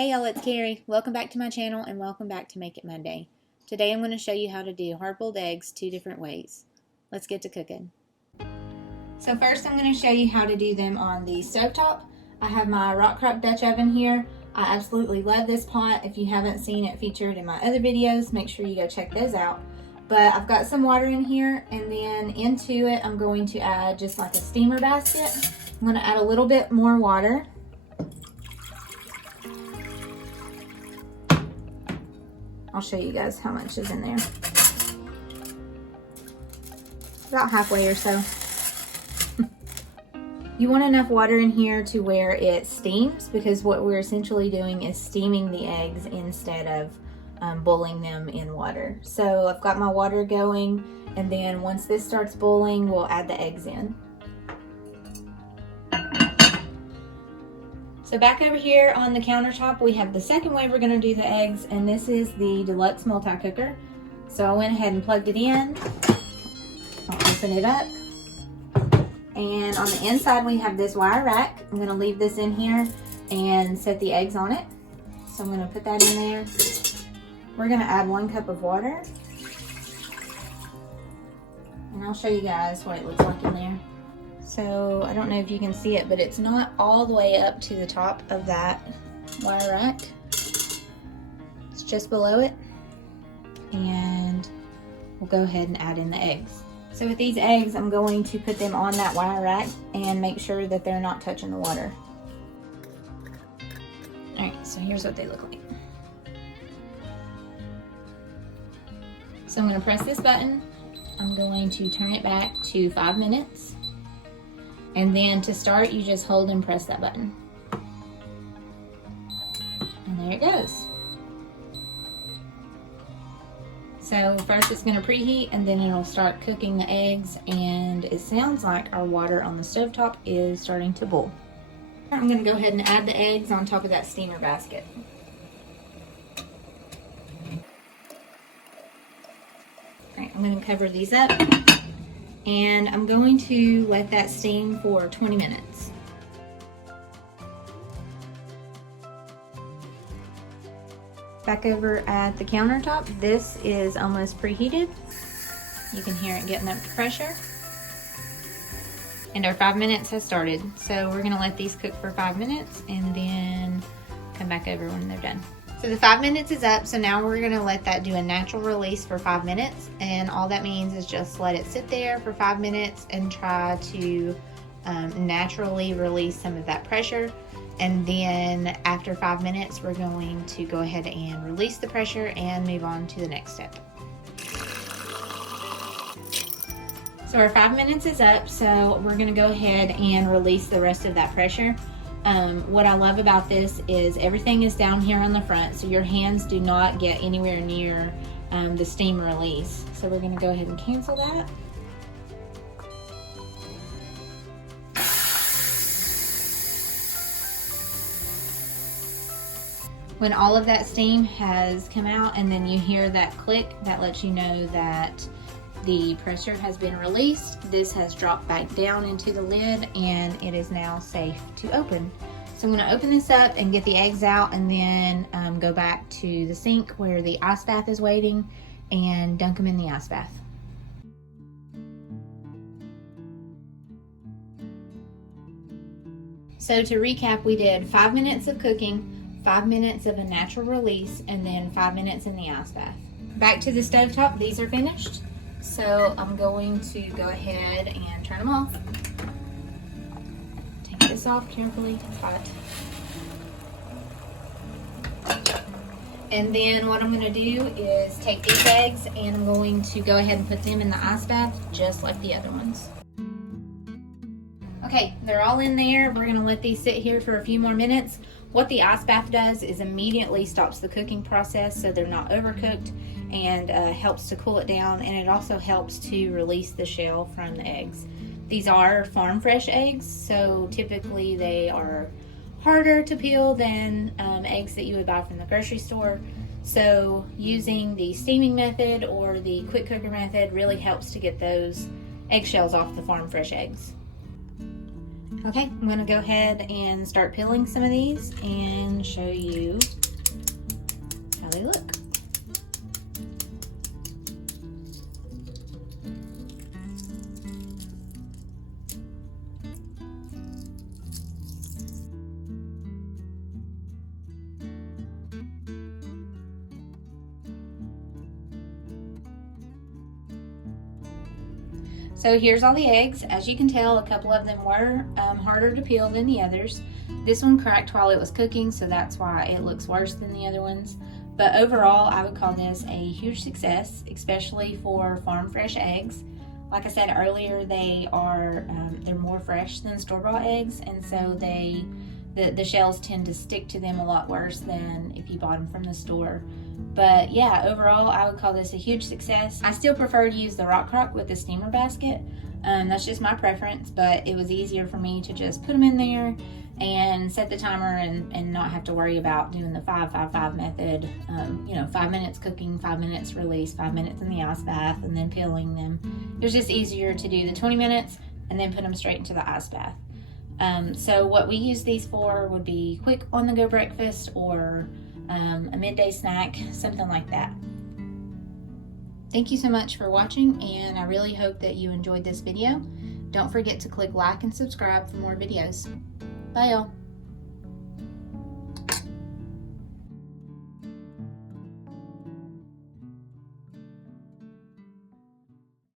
Hey y'all, it's Carrie. Welcome back to my channel and welcome back to Make It Monday. Today I'm going to show you how to do hard-boiled eggs 2 different ways. Let's get to cooking. So first I'm going to show you how to do them on the stovetop. I have my Rockcrok Dutch Oven here. I absolutely love this pot. If you haven't seen it featured in my other videos, make sure you go check those out. But I've got some water in here, and then into it I'm going to add just like a steamer basket. I'm going to add a little bit more water. I'll show you guys how much is in there. About halfway or so. You want enough water in here to where it steams, because what we're essentially doing is steaming the eggs instead of boiling them in water. So I've got my water going, and then once this starts boiling, we'll add the eggs in. So back over here on the countertop, we have the second way we're going to do the eggs, and this is the Deluxe Multi-cooker. So I went ahead and plugged it in. I'll open it up. And on the inside we have this wire rack. I'm going to leave this in here and set the eggs on it. So I'm going to put that in there. We're going to add 1 cup of water. And I'll show you guys what it looks like in there. So I don't know if you can see it, but it's not all the way up to the top of that wire rack. It's just below it. And we'll go ahead and add in the eggs. So with these eggs, I'm going to put them on that wire rack and make sure that they're not touching the water. All right, so here's what they look like. So I'm going to press this button. I'm going to turn it back to 5 minutes. And then to start, you just hold and press that button. And there it goes. So first it's going to preheat, and then it'll start cooking the eggs, and it sounds like our water on the stovetop is starting to boil. I'm going to go ahead and add the eggs on top of that steamer basket. Alright, I'm going to cover these up. And I'm going to let that steam for 20 minutes. Back over at the countertop, this is almost preheated. You can hear it getting up to pressure. And our 5 minutes has started. So we're gonna let these cook for 5 minutes and then come back over when they're done. So the 5 minutes is up, so now we're gonna let that do a natural release for 5 minutes, and all that means is just let it sit there for 5 minutes and try to naturally release some of that pressure. And then after 5 minutes, we're going to go ahead and release the pressure and move on to the next step. So our 5 minutes is up, so we're gonna go ahead and release the rest of that pressure. What I love about this is everything is down here on the front, so your hands do not get anywhere near the steam release. So we're going to go ahead and cancel that. When all of that steam has come out and then you hear that click, that lets you know that the pressure has been released. This has dropped back down into the lid, and it is now safe to open. So I'm going to open this up and get the eggs out, and then go back to the sink where the ice bath is waiting and dunk them in the ice bath. So to recap, we did 5 minutes of cooking, 5 minutes of a natural release, and then 5 minutes in the ice bath. Back to the stovetop, these are finished. So I'm going to go ahead and turn them off. Take this off carefully, it's hot. And then what I'm going to do is take these eggs and I'm going to go ahead and put them in the ice bath just like the other ones. Okay, they're all in there. We're going to let these sit here for a few more minutes. What the ice bath does is immediately stops the cooking process so they're not overcooked, and helps to cool it down, and it also helps to release the shell from the eggs. These are farm fresh eggs, so typically they are harder to peel than eggs that you would buy from the grocery store. So using the steaming method or the quick cooker method really helps to get those eggshells off the farm fresh eggs. Okay, I'm going to go ahead and start peeling some of these and show you how they look. So here's all the eggs. As you can tell, a couple of them were harder to peel than the others. This one cracked while it was cooking, so that's why it looks worse than the other ones. But overall, I would call this a huge success, especially for farm fresh eggs. Like I said earlier, they're more fresh than store-bought eggs, and so the shells tend to stick to them a lot worse than if you bought them from the store. But yeah, overall, I would call this a huge success. I still prefer to use the Rockcrok with the steamer basket. That's just my preference, but it was easier for me to just put them in there and set the timer and not have to worry about doing the 5-5-5 method. 5 minutes cooking, 5 minutes release, 5 minutes in the ice bath, and then peeling them. It was just easier to do the 20 minutes and then put them straight into the ice bath. So what we use these for would be quick on-the-go breakfast or a midday snack, something like that. Thank you so much for watching, and I really hope that you enjoyed this video. Don't forget to click like and subscribe for more videos. Bye y'all.